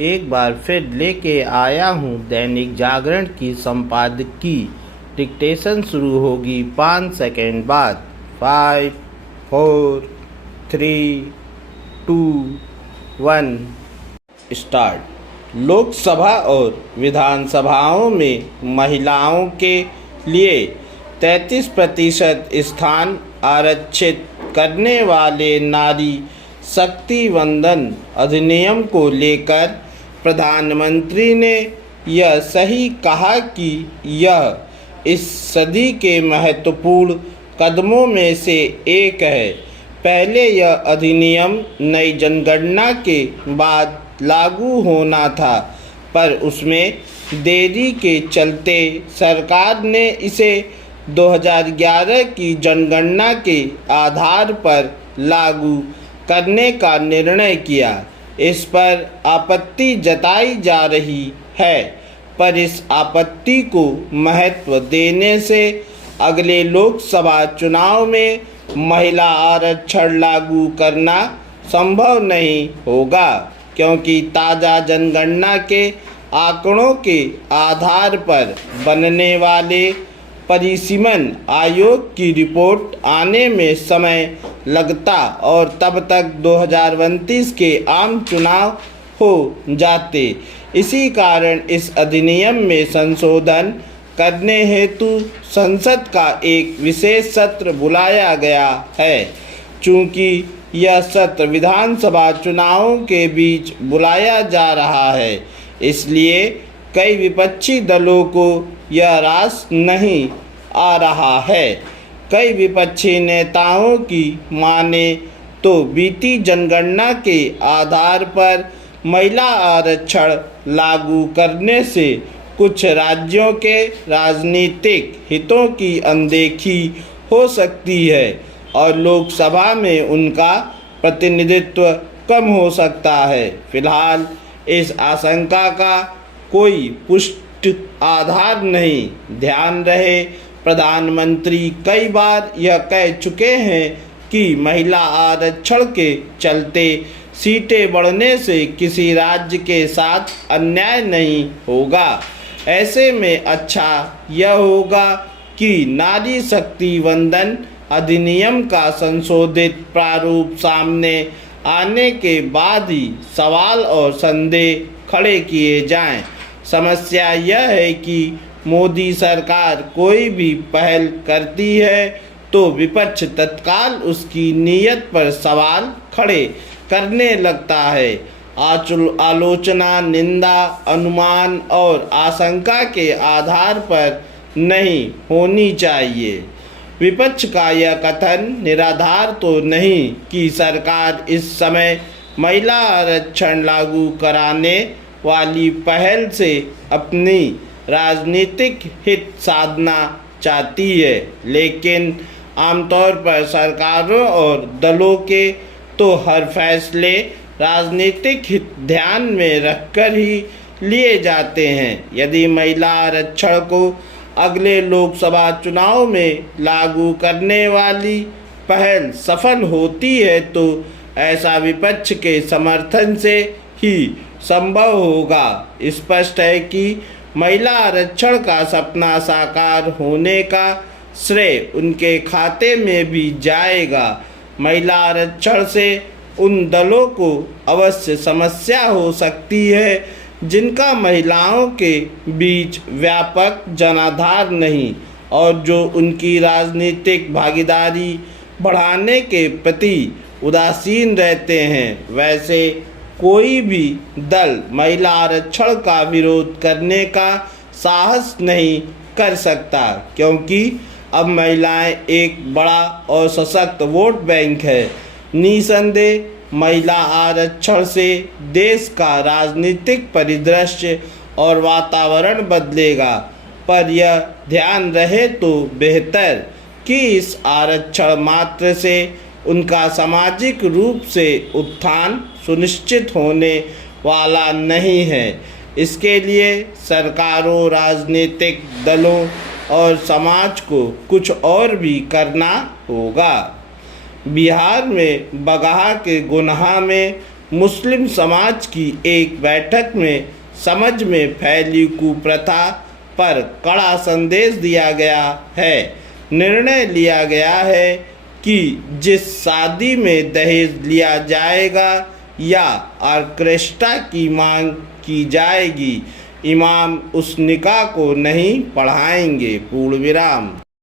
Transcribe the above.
एक बार फिर लेके आया हूँ दैनिक जागरण की संपादकीय। डिक्टेशन शुरू होगी 5 सेकंड बाद। 5, 4, 3, 2, 1 स्टार्ट। लोकसभा और विधानसभाओं में महिलाओं के लिए 33% स्थान आरक्षित करने वाले नारी शक्ति वंदन अधिनियम को लेकर प्रधानमंत्री ने यह सही कहा कि यह इस सदी के महत्वपूर्ण कदमों में से एक है। पहले यह अधिनियम नई जनगणना के बाद लागू होना था, पर उसमें देरी के चलते सरकार ने इसे 2011 की जनगणना के आधार पर लागू करने का निर्णय किया। इस पर आपत्ति जताई जा रही है, पर इस आपत्ति को महत्व देने से अगले लोकसभा चुनाव में महिला आरक्षण लागू करना संभव नहीं होगा, क्योंकि ताज़ा जनगणना के आंकड़ों के आधार पर बनने वाले परिसीमन आयोग की रिपोर्ट आने में समय लगता और तब तक 2029 के आम चुनाव हो जाते। इसी कारण इस अधिनियम में संशोधन करने हेतु संसद का एक विशेष सत्र बुलाया गया है। चूँकि यह सत्र विधानसभा चुनावों के बीच बुलाया जा रहा है, इसलिए कई विपक्षी दलों को यह रास नहीं आ रहा है। कई विपक्षी नेताओं की माने तो बीती जनगणना के आधार पर महिला आरक्षण लागू करने से कुछ राज्यों के राजनीतिक हितों की अनदेखी हो सकती है और लोकसभा में उनका प्रतिनिधित्व कम हो सकता है। फिलहाल इस आशंका का कोई पुष्ट आधार नहीं। ध्यान रहे, प्रधानमंत्री कई बार यह कह चुके हैं कि महिला आरक्षण के चलते सीटें बढ़ने से किसी राज्य के साथ अन्याय नहीं होगा। ऐसे में अच्छा यह होगा कि नारी शक्ति वंदन अधिनियम का संशोधित प्रारूप सामने आने के बाद ही सवाल और संदेह खड़े किए जाएं। समस्या यह है कि मोदी सरकार कोई भी पहल करती है तो विपक्ष तत्काल उसकी नीयत पर सवाल खड़े करने लगता है। आलोचना, निंदा, अनुमान और आशंका के आधार पर नहीं होनी चाहिए। विपक्ष का यह कथन निराधार तो नहीं कि सरकार इस समय महिला आरक्षण लागू कराने वाली पहल से अपनी राजनीतिक हित साधना चाहती है, लेकिन आमतौर पर सरकारों और दलों के तो हर फैसले राजनीतिक हित ध्यान में रखकर ही लिए जाते हैं। यदि महिला आरक्षण को अगले लोकसभा चुनाव में लागू करने वाली पहल सफल होती है तो ऐसा विपक्ष के समर्थन से ही संभव होगा। स्पष्ट है कि महिला आरक्षण का सपना साकार होने का श्रेय उनके खाते में भी जाएगा। महिला आरक्षण से उन दलों को अवश्य समस्या हो सकती है जिनका महिलाओं के बीच व्यापक जनाधार नहीं और जो उनकी राजनीतिक भागीदारी बढ़ाने के प्रति उदासीन रहते हैं। वैसे कोई भी दल महिला आरक्षण का विरोध करने का साहस नहीं कर सकता, क्योंकि अब महिलाएं एक बड़ा और सशक्त वोट बैंक है। निसंदेह महिला आरक्षण से देश का राजनीतिक परिदृश्य और वातावरण बदलेगा, पर यह ध्यान रहे तो बेहतर कि इस आरक्षण मात्र से उनका सामाजिक रूप से उत्थान सुनिश्चित होने वाला नहीं है। इसके लिए सरकारों, राजनीतिक दलों और समाज को कुछ और भी करना होगा। बिहार में बगहा के गुनहा में मुस्लिम समाज की एक बैठक में समझ में फैली कुप्रथा पर कड़ा संदेश दिया गया है। निर्णय लिया गया है कि जिस शादी में दहेज लिया जाएगा या ऑर्केस्ट्रा की मांग की जाएगी, इमाम उस निकाह को नहीं पढ़ाएंगे। पूर्ण विराम।